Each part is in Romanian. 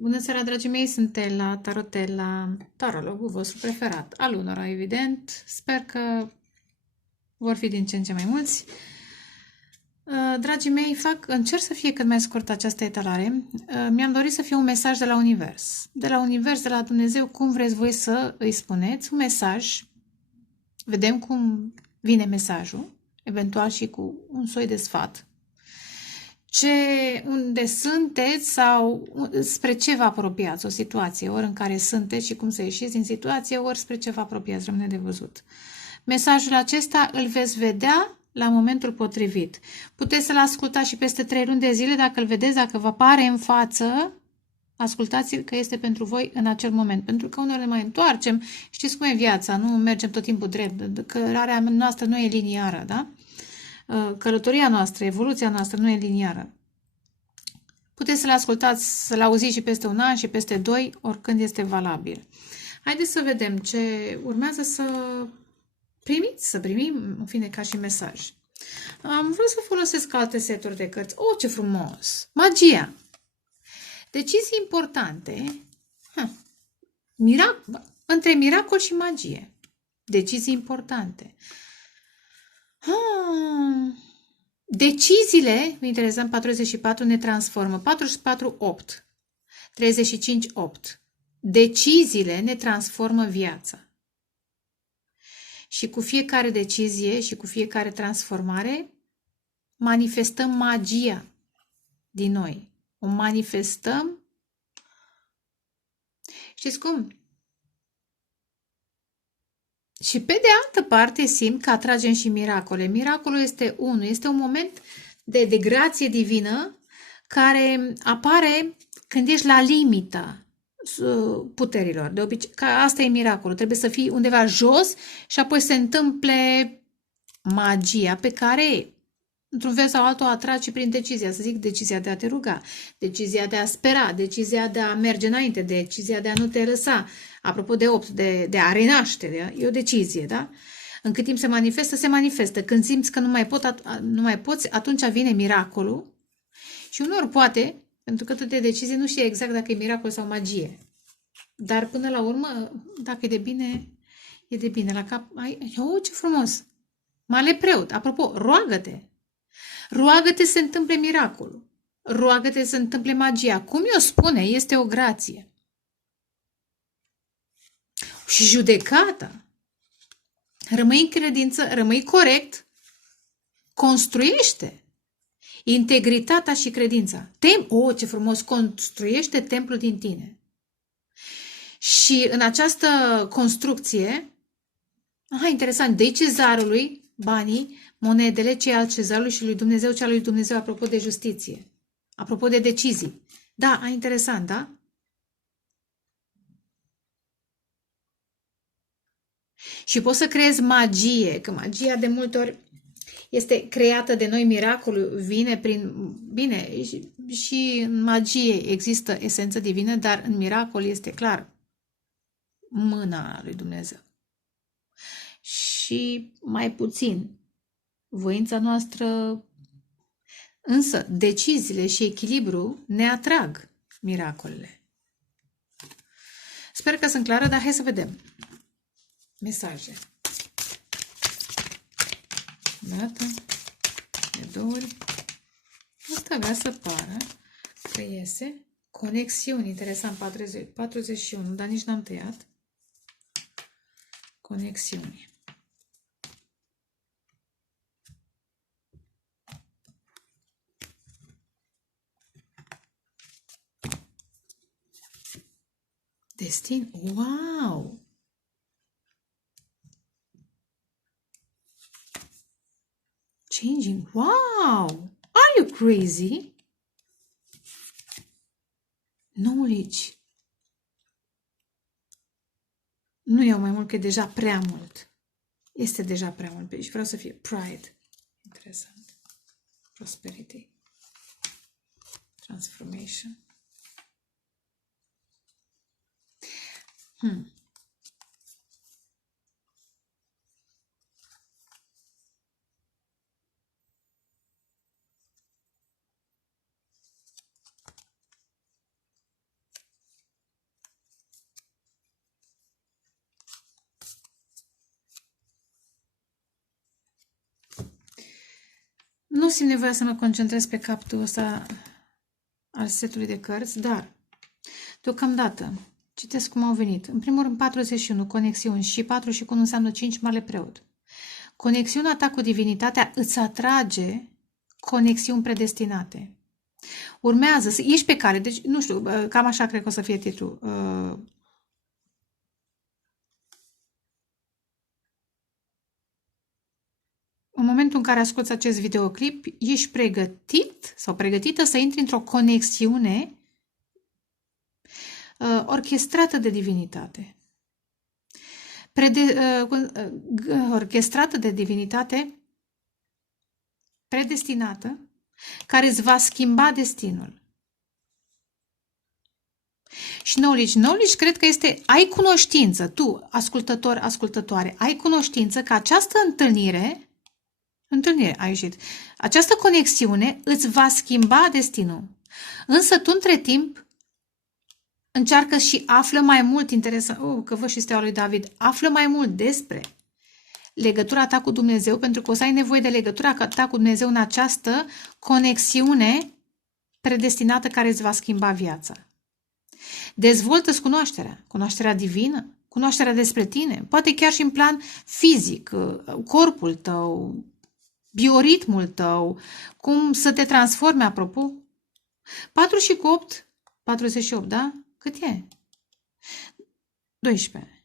Bună seara, dragii mei! Sunt Ela, Tarotela, tarologul vostru preferat, al unora, evident. Sper că vor fi din ce în ce mai mulți. Dragii mei, încerc să fie cât mai scurt această etalare. Mi-am dorit să fie un mesaj de la Univers. De la Univers, de la Dumnezeu, cum vreți voi să îi spuneți. Un mesaj. Vedem cum vine mesajul, eventual și cu un soi de sfat. Unde sunteți sau spre ce vă apropiați o situație, ori în care sunteți și cum să ieșiți din situație, ori spre ce vă apropiați, rămâne de văzut. Mesajul acesta îl veți vedea la momentul potrivit. Puteți să-l ascultați și peste 3 luni de zile, dacă îl vedeți, dacă vă apare în față, ascultați-l că este pentru voi în acel moment. Pentru că uneori ne mai întoarcem, știți cum e viața, nu mergem tot timpul drept, cărarea noastră nu e liniară, da? Călătoria noastră, evoluția noastră nu e liniară. Puteți să-l ascultați, să-l auziți și peste un an și peste 2, oricând este valabil. Haideți să vedem ce urmează să primim, în fine, ca și mesaj. Am vrut să folosesc alte seturi de cărți. Oh, ce frumos! Magia! Decizii importante. Între miracol și magie. Decizii importante. Deciziile, interesant, 44 ne transformă, 44, 8, 35, 8. Deciziile ne transformă viața. Și cu fiecare decizie și cu fiecare transformare manifestăm magia din noi. O manifestăm. Știți cum? Și pe de altă parte simt că atragem și miracole. Miracolul este este un moment de grație divină care apare când ești la limita puterilor. De obicei, că asta e miracolul. Trebuie să fii undeva jos și apoi se întâmple magia pe care, într-un fel sau altul, o atragi prin decizia. Să zic, decizia de a te ruga, decizia de a spera, decizia de a merge înainte, decizia de a nu te lăsa. Apropo de 8, de a renaște, e o decizie, da? În cât timp se manifestă. Când simți că nu mai poți, atunci vine miracolul. Și uneori poate, pentru că tu de decizie nu știi exact dacă e miracol sau magie. Dar până la urmă, dacă e de bine, e de bine. La cap, ce frumos! Male preot. Apropo, roagă-te! Roagă-te să se întâmple miracolul. Roagă-te să se întâmple magia. Cum eu spune, este o grație. Și judecata. Rămâi în credință, rămâi corect, construiește integritatea și credința. Ce frumos, construiește templul din tine. Și în această construcție, interesant, dă-i cezarului banii, monedele, cei al cezarului și lui Dumnezeu, cea lui Dumnezeu, apropo de justiție, apropo de decizii. Da, interesant, da? Și poți să creezi magie, că magia de multe ori este creată de noi, miracolul vine prin... Bine, și în magie există esență divină, dar în miracol este clar mâna lui Dumnezeu. Și mai puțin voința noastră, însă deciziile și echilibru ne atrag miracolele. Sper că sunt clară, dar hai să vedem. Mesaje. Dată, de 2 ori. Asta vrea să pară că iese conexiuni. Interesant, 41, dar nici n-am tăiat. Conexiuni. Destin. Wow! Changing. Wow! Are you crazy? Knowledge. Nu iau mai mult, că e deja prea mult. Este deja prea mult. Deci vreau să fie pride. Interesant. Prosperity. Transformation. simt nevoia să mă concentrez pe capul ăsta al setului de cărți, dar deocamdată citesc cum au venit. În primul rând 41, conexiuni, și 4 și cu 1 înseamnă 5, mare preot. Conexiunea ta cu divinitatea îți atrage conexiuni predestinate. Urmează, ești pe cale, deci nu știu, cam așa cred că o să fie titlul. În momentul în care asculți acest videoclip, ești pregătit sau pregătită să intri într-o conexiune orchestrată de divinitate. Orchestrată de divinitate predestinată, care îți va schimba destinul. Și knowledge cred că este, ai cunoștință, tu, ascultător, ascultătoare, ai cunoștință că această întâlnire, a ieșit, această conexiune îți va schimba destinul. Însă tu, între timp, încearcă și află mai mult, interesant, că văd și steaua lui David, află mai mult despre legătura ta cu Dumnezeu, pentru că o să ai nevoie de legătura ta cu Dumnezeu în această conexiune predestinată care îți va schimba viața. Dezvoltă-ți cunoașterea divină, cunoașterea despre tine, poate chiar și în plan fizic, corpul tău, bioritmul tău, cum să te transforme, apropo. 4 și cu 8, 48, da? Cât e? 12.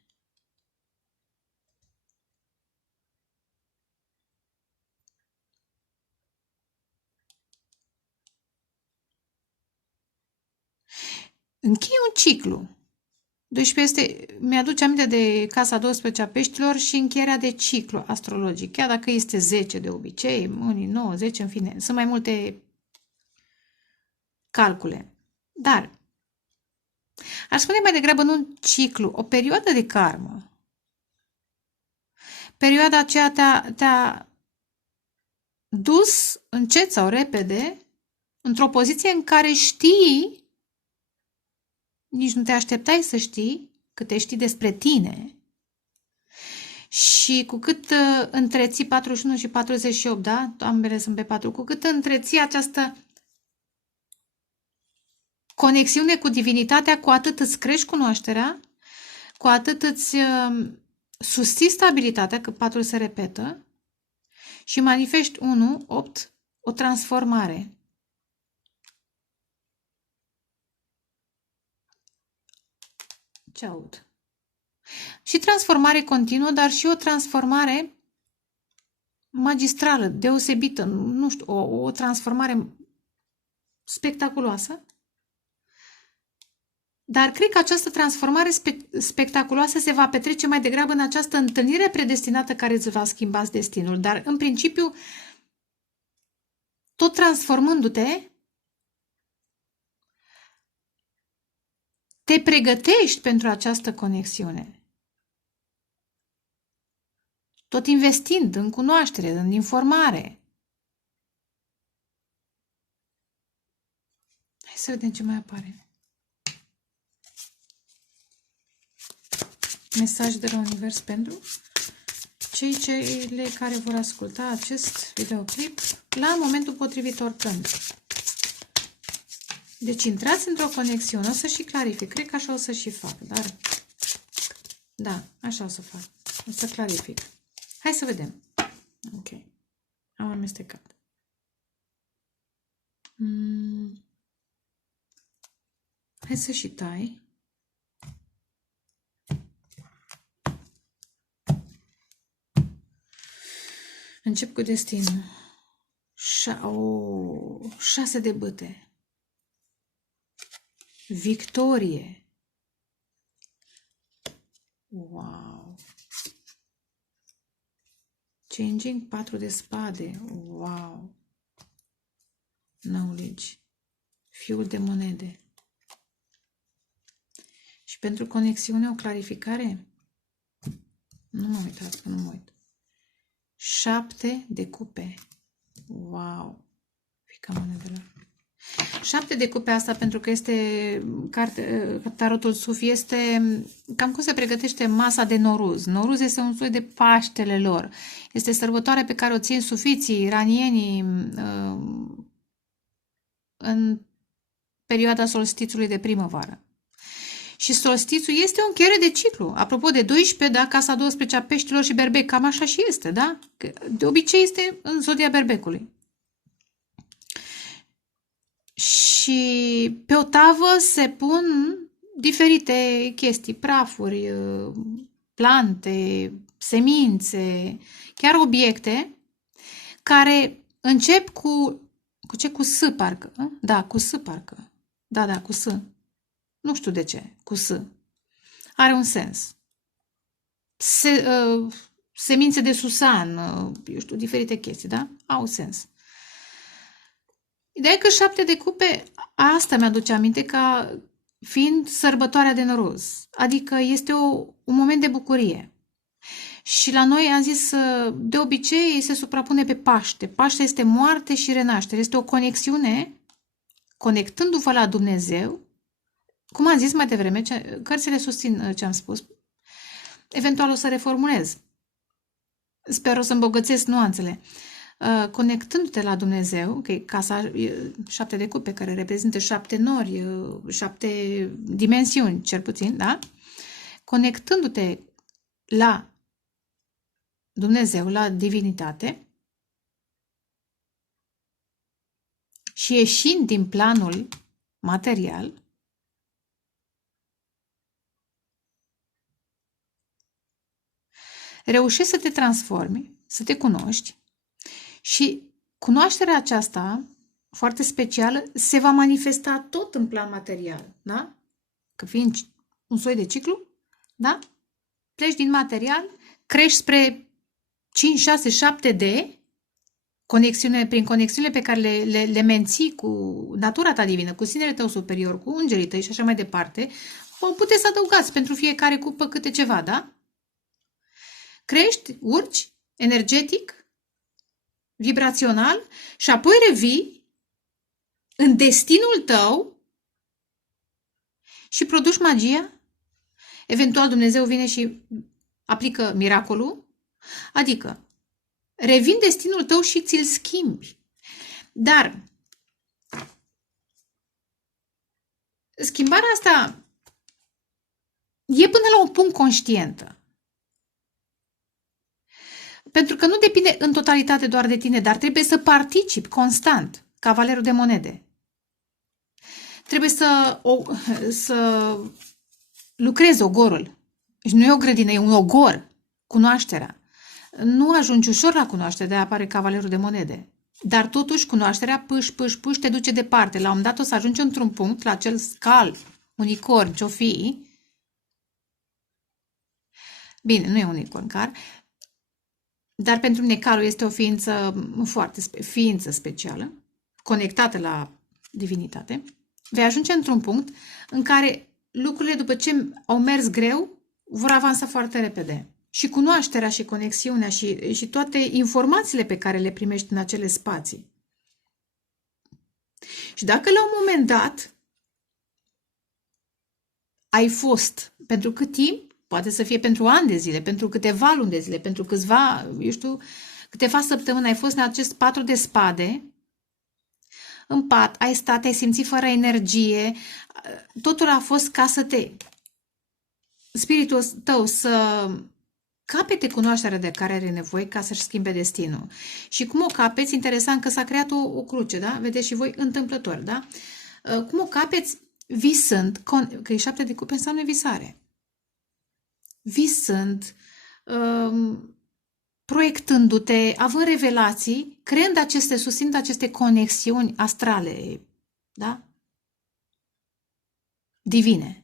Închei un ciclu. 12 este, mi-aduce aminte de casa 12 a peștilor și încheierea de ciclu astrologic. Chiar dacă este 10 de obicei, unii 9, 10, în fine, sunt mai multe calcule. Dar aș spune mai degrabă nu un ciclu, o perioadă de karmă. Perioada aceea te-a dus încet sau repede într-o poziție în care știi, nici nu te așteptai să știi, cât te știi despre tine. Și cu cât întreții 41 și 48, da? Ambele sunt pe 4. Cu cât întreții această conexiune cu divinitatea, cu atât îți crești cunoașterea, cu atât îți susții stabilitatea, că 4 se repetă, și manifesti 1, 8, o transformare. Ce aud? Și transformare continuă, dar și o transformare magistrală, deosebită, nu știu, o transformare spectaculoasă. Dar cred că această transformare spectaculoasă se va petrece mai degrabă în această întâlnire predestinată care îți va schimba destinul. Dar, în principiu, tot transformându-te, te pregătești pentru această conexiune. Tot investind în cunoaștere, în informare. Hai să vedem ce mai apare. Mesaj de la Univers pentru cei care vor asculta acest videoclip la momentul potrivit oricând. Deci intrați într-o conexiune, o să și clarific. Cred că așa o să și fac, dar da, așa o să fac. O să clarific. Hai să vedem. Ok. Am amestecat. Hai să și tai. Încep cu destinul. 6 de bâte. Victorie. Wow. Changing, 4 de spade. Wow. Knowledge. Fiul de monede. Și pentru conexiune o clarificare? Nu m-am uitat, că nu mă uit. 7 de cupe. Wow. Fica monedele. 7 de cupe asta, pentru că este tarotul Sufi, este cam cum se pregătește masa de Noruz. Noruz este un soi de Paștele lor. Este sărbătoarea pe care o țin sufiții, iranienii, în perioada solstițiului de primăvară. Și solstițiul este o încheiere de ciclu. Apropo de 12, da, casa 12 a peștilor și berbec, cam așa și este, da? De obicei este în zodia berbecului. Și pe o tavă se pun diferite chestii, prafuri, plante, semințe, chiar obiecte care încep cu ce? Cu S, parcă. Da, cu S, parcă. Da, cu S. Nu știu de ce, cu S. Are un sens. Semințe de susan, eu știu, diferite chestii, da? Au sens. Ideea e că 7 de cupe, asta mi-aduce aminte ca fiind sărbătoarea de noroz. Adică este un moment de bucurie. Și la noi am zis, de obicei se suprapune pe Paște. Paște este moarte și renaștere. Este o conexiune, conectându-vă la Dumnezeu. Cum am zis mai devreme, cărțile susțin ce am spus. Eventual o să reformulez. Sper o să îmbogățesc nuanțele. Conectându-te la Dumnezeu, casa 7 de cupe, care reprezintă 7 nori, 7 dimensiuni, cel puțin, da? Conectându-te la Dumnezeu, la divinitate și ieșind din planul material, reușești să te transformi, să te cunoști și cunoașterea aceasta, foarte specială, se va manifesta tot în plan material, da? Că fiind un soi de ciclu, da? Pleci din material, crești spre 5, 6, 7D, prin conexiunile pe care le menții cu natura ta divină, cu sinele tău superior, cu îngerii tăi și așa mai departe, puteți să adăugați pentru fiecare cupă câte ceva, da? Crești, urci, energetic, vibrațional și apoi revii în destinul tău și produci magia. Eventual Dumnezeu vine și aplică miracolul, adică revii în destinul tău și ți-l schimbi. Dar schimbarea asta e până la un punct conștientă. Pentru că nu depinde în totalitate doar de tine, dar trebuie să participi constant, cavalerul de monede. Trebuie să lucrezi ogorul. Și nu e o grădină, e un ogor, cunoașterea. Nu ajungi ușor la cunoaștere, de-aia apare cavalerul de monede. Dar totuși cunoașterea pâși, te duce departe. La un moment dat o să ajungi într-un punct, la acel scal, unicorn, ce-o fi. Bine, nu e unicorn, dar pentru mine calul este o ființă specială, conectată la divinitate. Vei ajunge într-un punct în care lucrurile, după ce au mers greu, vor avansa foarte repede. Și cunoașterea și conexiunea și toate informațiile pe care le primești în acele spații. Și dacă la un moment dat ai fost, pentru cât timp, poate să fie pentru ani de zile, pentru câteva luni de zile, pentru câțiva, câteva săptămâni ai fost în acest 4 de spade, în pat, ai stat, ai simțit fără energie, totul a fost ca să spiritul tău să capete cunoașterea de care are nevoie ca să-și schimbe destinul. Și cum o capeți, interesant că s-a creat o cruce, da? Vedeți și voi întâmplător, da? Cum o capeți visând, că e 7 de cupe înseamnă visare. Visând, proiectându-te, având revelații, susținând aceste conexiuni astrale, da? Divine.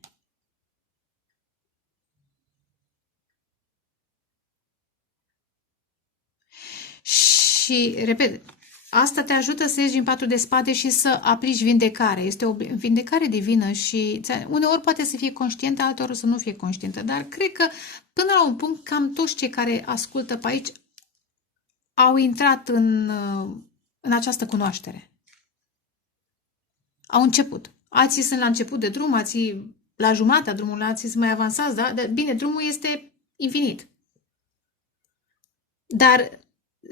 Și, repet, asta te ajută să ieși din 4 de spade și să aplici vindecare. Este o vindecare divină și uneori poate să fie conștientă, alteori să nu fie conștientă. Dar cred că până la un punct cam toți cei care ascultă pe aici au intrat în această cunoaștere. au început. Alții sunt la început de drum, alții la jumatea drumului, alții sunt mai avansați, da? Dar, bine, drumul este infinit. Dar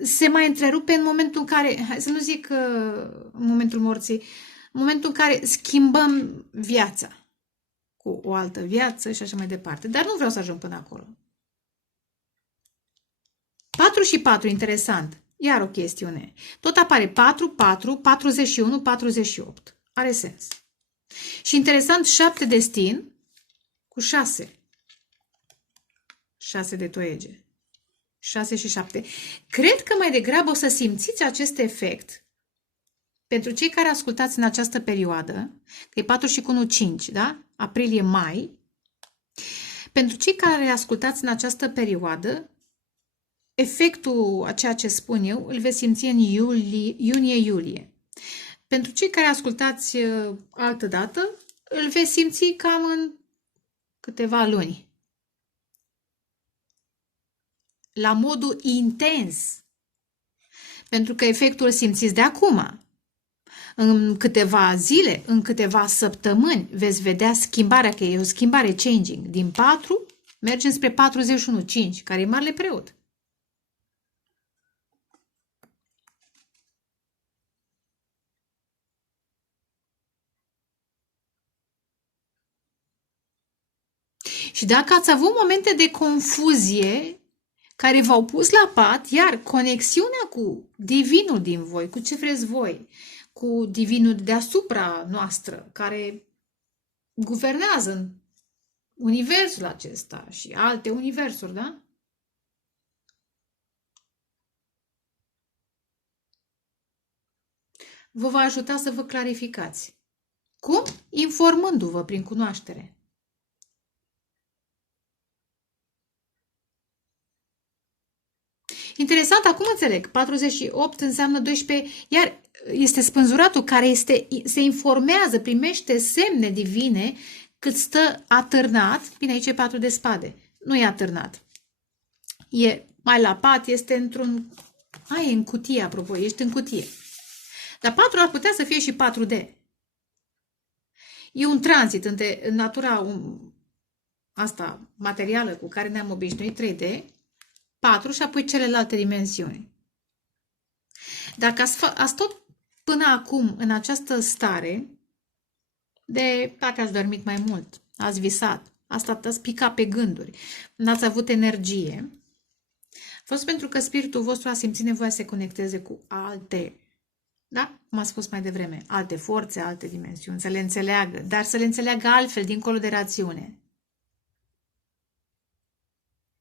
se mai întrerupe în momentul în care, hai să nu zic în momentul morții, în momentul în care schimbăm viața cu o altă viață și așa mai departe. Dar nu vreau să ajung până acolo. 4 și 4, interesant. Iar o chestiune. Tot apare 4, 4, 41, 48. Are sens. Și interesant, 7 destin cu 6. 6 de toiege. 6 și 7. Cred că mai degrabă o să simțiți acest efect pentru cei care ascultați în această perioadă, că e 4 și cu 1, 5, da? Aprilie-mai. Pentru cei care ascultați în această perioadă, efectul a ceea ce spun eu îl veți simți în iunie-iulie. Pentru cei care ascultați altă dată, îl veți simți cam în câteva luni. La modul intens. Pentru că efectul îl simțiți de acum. În câteva zile, în câteva săptămâni, veți vedea schimbarea, că e o schimbare changing. Din 4 mergem spre 41, 5, care e Marele Preot. Și dacă ați avut momente de confuzie care v-au pus la pat, iar conexiunea cu divinul din voi, cu ce vreți voi, cu divinul deasupra noastră, care guvernează în universul acesta și alte universuri, da? Vă va ajuta să vă clarificați. Cum? Informându-vă prin cunoaștere. Interesant, acum înțeleg. 48 înseamnă 12, iar este spânzuratul care se informează, primește semne divine cât stă atârnat. Bine, aici e 4 de spade. Nu e atârnat. E mai la pat, este într-un... e în cutie, apropo, ești în cutie. Dar 4 ar putea să fie și 4D. E un tranzit între natura asta materială cu care ne-am obișnuit, 3D, 4 și apoi celelalte dimensiuni. Dacă ați tot până acum în această stare, dacă ați dormit mai mult, ați visat, ați picat pe gânduri, n-ați avut energie, a fost pentru că spiritul vostru a simțit nevoia să se conecteze cu alte, da? Cum am spus mai devreme, alte forțe, alte dimensiuni, să le înțeleagă, dar să le înțeleagă altfel, dincolo de rațiune.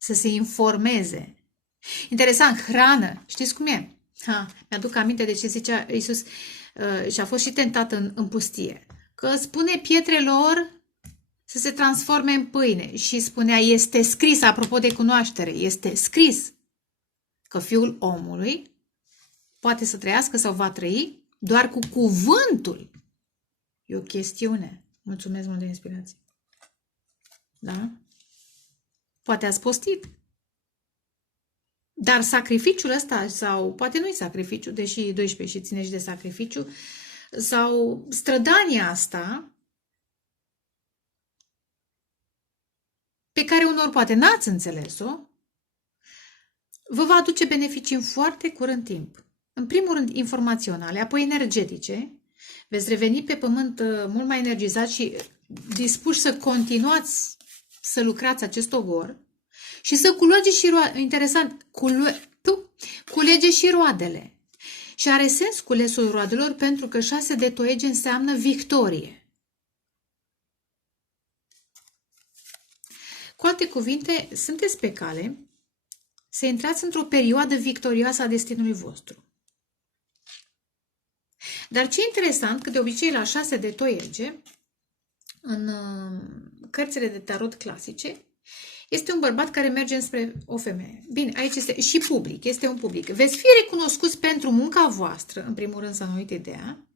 Să se informeze. Interesant, hrană. Știți cum e? Mi-aduc aminte de ce zicea Iisus și a fost și tentat în pustie. Că spune pietrelor să se transforme în pâine și spunea, este scris, apropo de cunoaștere, este scris că Fiul omului poate să trăiască sau va trăi doar cu cuvântul. E o chestiune. Mulțumesc mult de inspirație. Da? Poate ați postit. Dar sacrificiul ăsta, sau poate nu-i sacrificiu, deși 12 și ține și de sacrificiu, sau strădania asta, pe care unor poate n-ați înțeles-o, vă va aduce beneficii în foarte curând timp. În primul rând informaționale, apoi energetice. Veți reveni pe pământ mult mai energizați și dispuși să continuați să lucrați acest ogor și să culegeți și roadele. Interesant, culege și roadele. Și are sens culesul roadelor pentru că 6 de toiege înseamnă victorie. Cu alte cuvinte, sunteți pe cale să intrați într-o perioadă victorioasă a destinului vostru. Dar ce interesant, că de obicei la 6 de toiege, în cărțile de tarot clasice, este un bărbat care merge spre o femeie. Bine, aici este și public, este un public. Veți fi recunoscuți pentru munca voastră, în primul rând să nu uite ideea,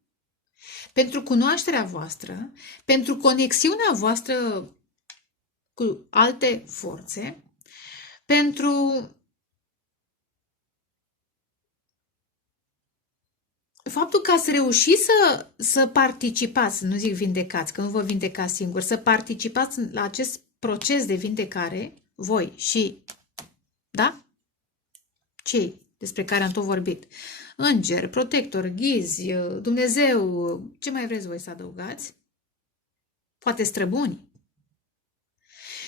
pentru cunoașterea voastră, pentru conexiunea voastră cu alte forțe, pentru faptul că ați reușit să participați, nu zic vindecați, că nu vă vindecați singuri, să participați la acest proces de vindecare, voi și, da? Cei despre care am tot vorbit. Îngeri, protectori, ghizi, Dumnezeu, ce mai vreți voi să adăugați? Poate străbuni.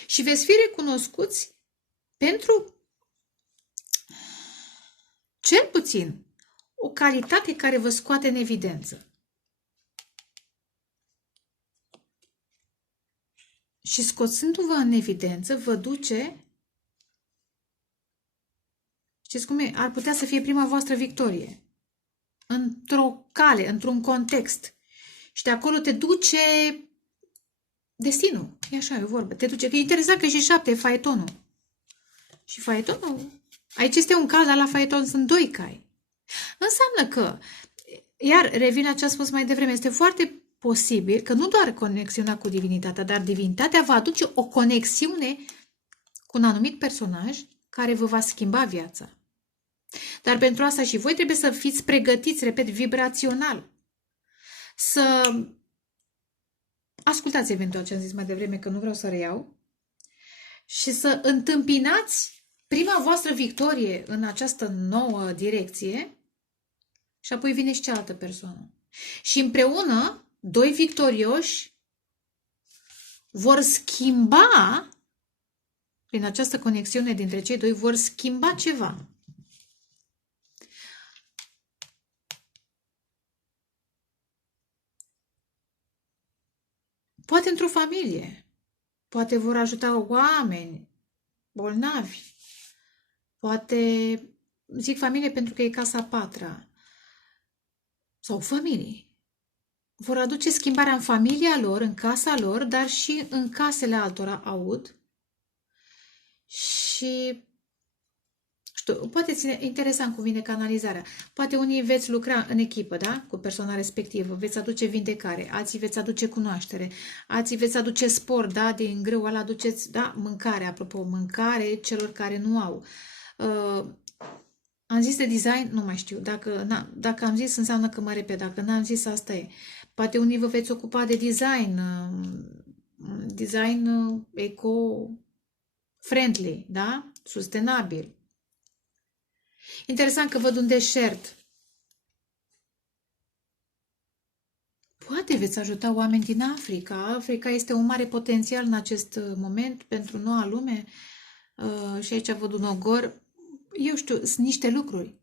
Și veți fi recunoscuți pentru cel puțin o calitate care vă scoate în evidență. Și scoțându-vă în evidență, vă duce, știți cum e, ar putea să fie prima voastră victorie. Într-o cale, într-un context. Și de acolo te duce destinul. E așa, e o vorbă. Te duce, că e interesant că și 7 e faetonul. Și faetonul, aici este un cal, dar la faeton sunt 2 cai. Înseamnă că, iar revin la ce am spus mai devreme, este foarte posibil că nu doar conexiunea cu divinitatea, dar divinitatea va aduce o conexiune cu un anumit personaj care vă va schimba viața. Dar pentru asta și voi trebuie să fiți pregătiți, repet, vibrațional. Să ascultați eventual ce am zis mai devreme, că nu vreau să reiau, și să întâmpinați prima voastră victorie în această nouă direcție și apoi vine și cealaltă persoană. Și împreună, 2 victorioși vor schimba, prin această conexiune dintre cei 2, vor schimba ceva. Poate într-o familie, poate vor ajuta oameni bolnavi, poate, zic familie pentru că e casa a 4-a, sau familii. Vor aduce schimbarea în familia lor, în casa lor, dar și în casele altora, aud. Și, știu, poate ține, interesant cum vine canalizarea. Poate unii veți lucra în echipă, da? Cu persoana respectivă, veți aduce vindecare, alții veți aduce cunoaștere, alții veți aduce spor, da? Din grâu ăla aduceți, da? Mâncare, apropo, mâncare celor care nu au. Am zis de design, nu mai știu. Dacă am zis, înseamnă că mă repet. Dacă n-am zis, asta e. Poate unii vă veți ocupa de design, design eco-friendly, da? Sustenabil. Interesant că văd un deșert. Poate veți ajuta oameni din Africa. Africa este un mare potențial în acest moment pentru noua lume. Și aici văd un ogor. Eu știu, sunt niște lucruri.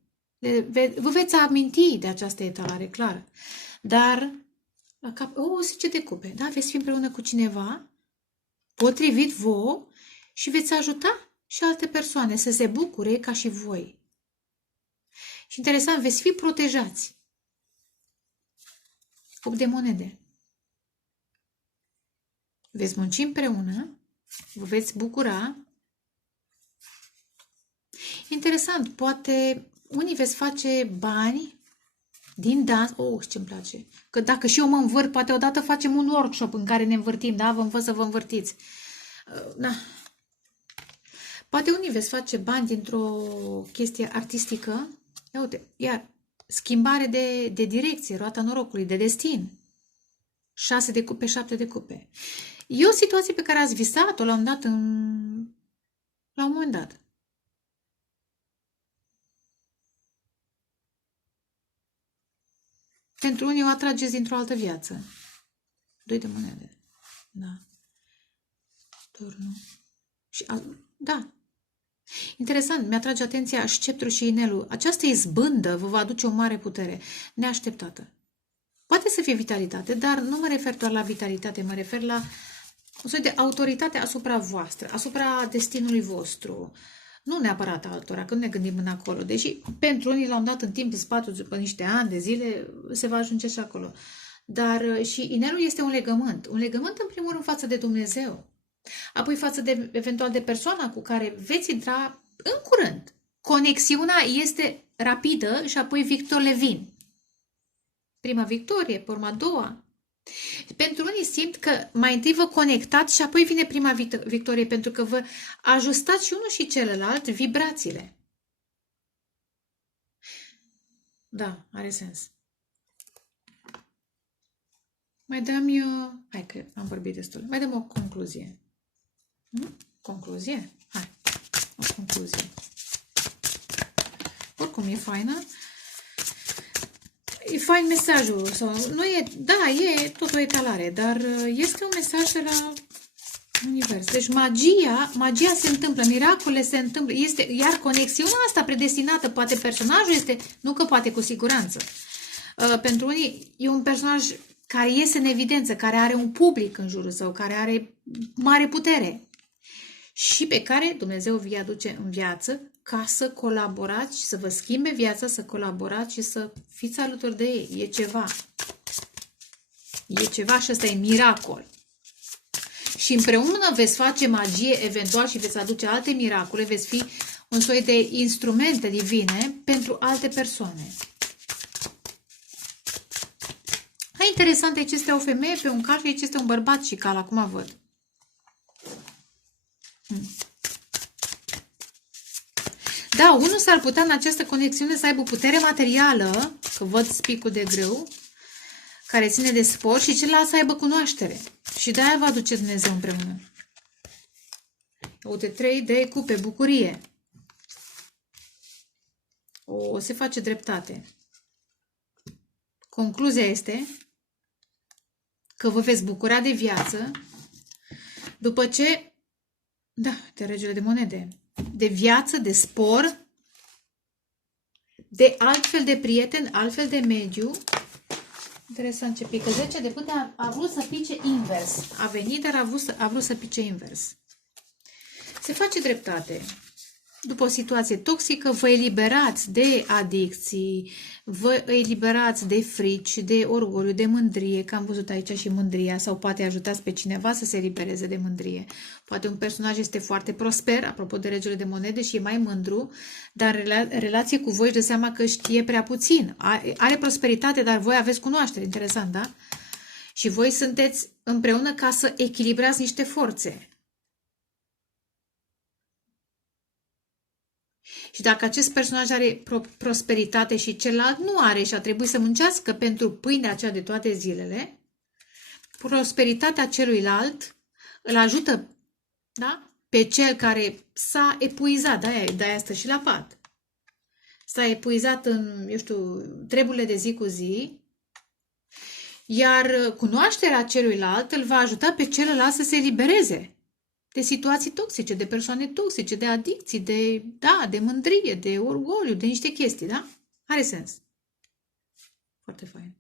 Vă veți aminti de această etalare, clar. Dar, la cap, o 10 de cupe, da? Veți fi împreună cu cineva, potrivit vouă, și veți ajuta și alte persoane să se bucure ca și voi. Și interesant, veți fi protejați. 8 de monede. Veți munci împreună, vă veți bucura. Interesant, poate unii veți face bani din dans. Ce-mi place. Că dacă și eu mă învârt, poate odată facem un workshop în care ne învârtim, da? Vă învăț să vă învârtiți. Da. Poate unii veți face bani dintr-o chestie artistică. Ia uite, iar schimbare de direcție, roata norocului, de destin. 6 de cupe, 7 de cupe. E o situație pe care ați visat-o la un moment dat. Pentru unii o atrageți dintr-o altă viață. 2 de monede. Da. Turnul. Și da. Interesant, mi-atrage atenția sceptrul și inelul. Această izbândă vă va aduce o mare putere neașteptată. Poate să fie vitalitate, dar nu mă refer doar la vitalitate, mă refer la o soi de autoritate asupra voastră, asupra destinului vostru. Nu neapărat altora, că nu ne gândim în acolo. Deși pentru unii l-au dat în timp, în spate, după niște ani de zile, se va ajunge și acolo. Dar și inelul este un legământ. Un legământ, în primul rând, față de Dumnezeu. Apoi față de, eventual, de persoana cu care veți intra în curând. Conexiunea este rapidă și apoi victorile vin. Prima victorie, pe urma a doua. Pentru unii simt că mai întâi vă conectați și apoi vine prima victorie, pentru că vă ajustați și unul și celălalt vibrațiile. Da, are sens. Mai dăm eu... Hai că am vorbit destul. Mai dăm o concluzie. Concluzie? Hai. O concluzie. Oricum e faină. E fain mesajul. Sau, nu e, da, e tot o etalare, dar este un mesaj de la univers. Deci magia se întâmplă, miracolele se întâmplă. Iar conexiunea asta predestinată, poate personajul este, nu că poate cu siguranță. Pentru unii e un personaj care iese în evidență, care are un public în jurul său, care are mare putere și pe care Dumnezeu vi aduce în viață ca să colaborați, să vă schimbe viața, să colaborați și să fiți alături de ei. E ceva. E ceva și ăsta e miracol. Și împreună veți face magie eventual și veți aduce alte miracole, veți fi un soi de instrumente divine pentru alte persoane. Interesant, aici este o femeie pe un cal și aici este un bărbat și cal, acum văd. Da, unul s-ar putea în această conexiune să aibă putere materială, că văd spicul de grâu, care ține de spor, și celălalt să aibă cunoaștere. Și de-aia vă aduce Dumnezeu împreună. Uite, 3 de cupe, bucurie. O, se face dreptate. Concluzia este că vă veți bucura de viață după ce, da, de regele de monede, de viață, de spor, de altfel de prieten, altfel de mediu. Interesant ce pică. 10 de până a vrut să pice invers. A venit, dar a vrut să pice invers. Se face dreptate. După o situație toxică, vă eliberați de adicții, vă eliberați de frici, de orgoliu, de mândrie, că am văzut aici și mândria, sau poate ajutați pe cineva să se elibereze de mândrie. Poate un personaj este foarte prosper, apropo de regele de monede, și e mai mândru, dar relație cu voi își dă seama că știe prea puțin. Are prosperitate, dar voi aveți cunoaștere. Interesant, da? Și voi sunteți împreună ca să echilibrați niște forțe. Și dacă acest personaj are prosperitate și celălalt nu are și a trebuit să muncească pentru pâinea aceea de toate zilele, prosperitatea celuilalt îl ajută, da? Pe cel care s-a epuizat, de-aia stă și la pat. S-a epuizat în, eu știu, treburile de zi cu zi, iar cunoașterea celuilalt îl va ajuta pe celălalt să se elibereze de situații toxice, de persoane toxice, de adicții, de mândrie, de orgoliu, de niște chestii, da? Are sens. Foarte fain.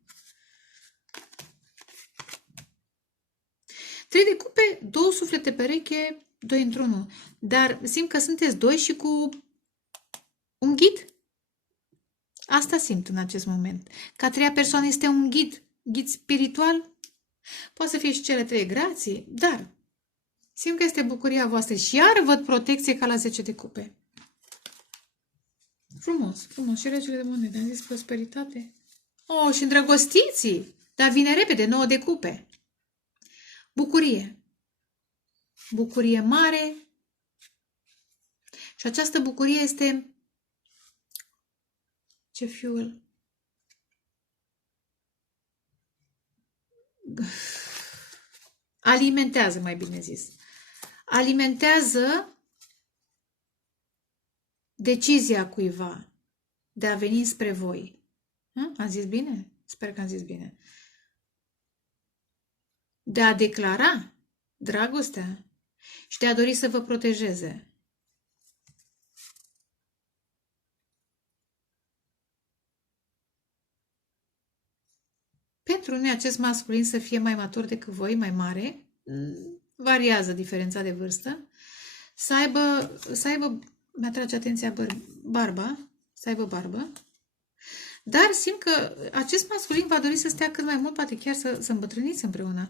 3 de cupe, 2 suflete pereche, 2 într-unul. Dar simt că sunteți 2 și cu un ghid. Asta simt în acest moment. Că a treia persoană este un ghid spiritual. Poate să fie și cele 3 grații, dar simt că este bucuria voastră și iar văd protecție ca la 10 de cupe. Frumos, frumos. Și regele de monede. Am zis prosperitate. Oh, și îndrăgostiții. Dar vine repede, 9 de cupe. Bucurie. Bucurie mare. Și această bucurie este... Ce fuel? Alimentează, mai bine zis. Alimentează decizia cuiva de a veni spre voi. Am zis bine? Sper că am zis bine. De a declara dragostea și de a dori să vă protejeze. Pentru unii acest masculin să fie mai matur decât voi, mai mare, variază diferența de vârstă, să aibă mi-atrage atenția barba, să aibă barbă, dar simt că acest masculin va dori să stea cât mai mult, poate chiar să îmbătrâniți împreună.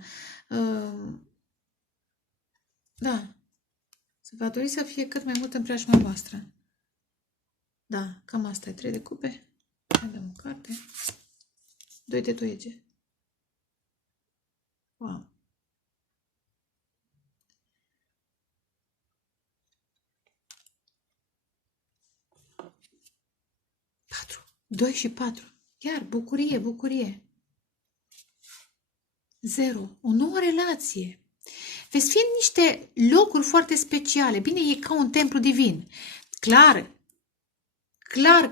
Da, să va dori să fie cât mai mult în preajma voastră. Da, cam asta e. 3 de cupe. Mai dăm o carte. 2 de toiege. Wow. 4. 2 și 4. Iar bucurie, bucurie. Zero. O nouă relație. Veți fi în niște locuri foarte speciale. Bine, e ca un templu divin. Clar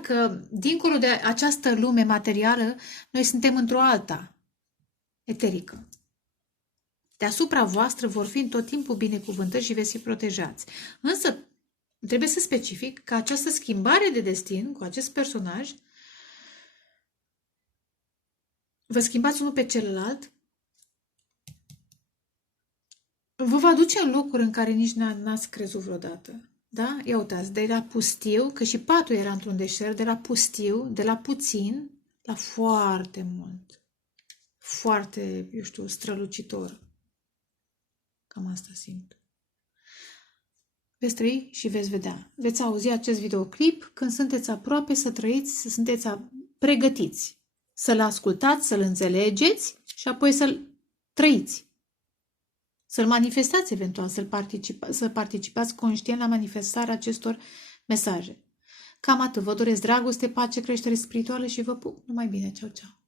că, dincolo de această lume materială, noi suntem într-o alta, eterică. Deasupra voastră vor fi în tot timpul binecuvântări și veți fi protejați. Însă, trebuie să specific că această schimbare de destin cu acest personaj, vă schimbați unul pe celălalt, vă va duce în locuri în care nici n-ați crezut vreodată. Da? Ia uitați, de la pustiu, că și patul era într-un deșert, de la pustiu, de la puțin, la foarte mult. Foarte, eu știu, strălucitor. Cam asta simt. Veți trăi și veți vedea. Veți auzi acest videoclip când sunteți aproape să trăiți, să sunteți pregătiți. Să-l ascultați, să-l înțelegeți și apoi să-l trăiți. Să-l manifestați eventual, să participați conștient la manifestarea acestor mesaje. Cam atât. Vă doresc dragoste, pace, creștere spirituală și vă pup. Numai bine. Ceau, ceau.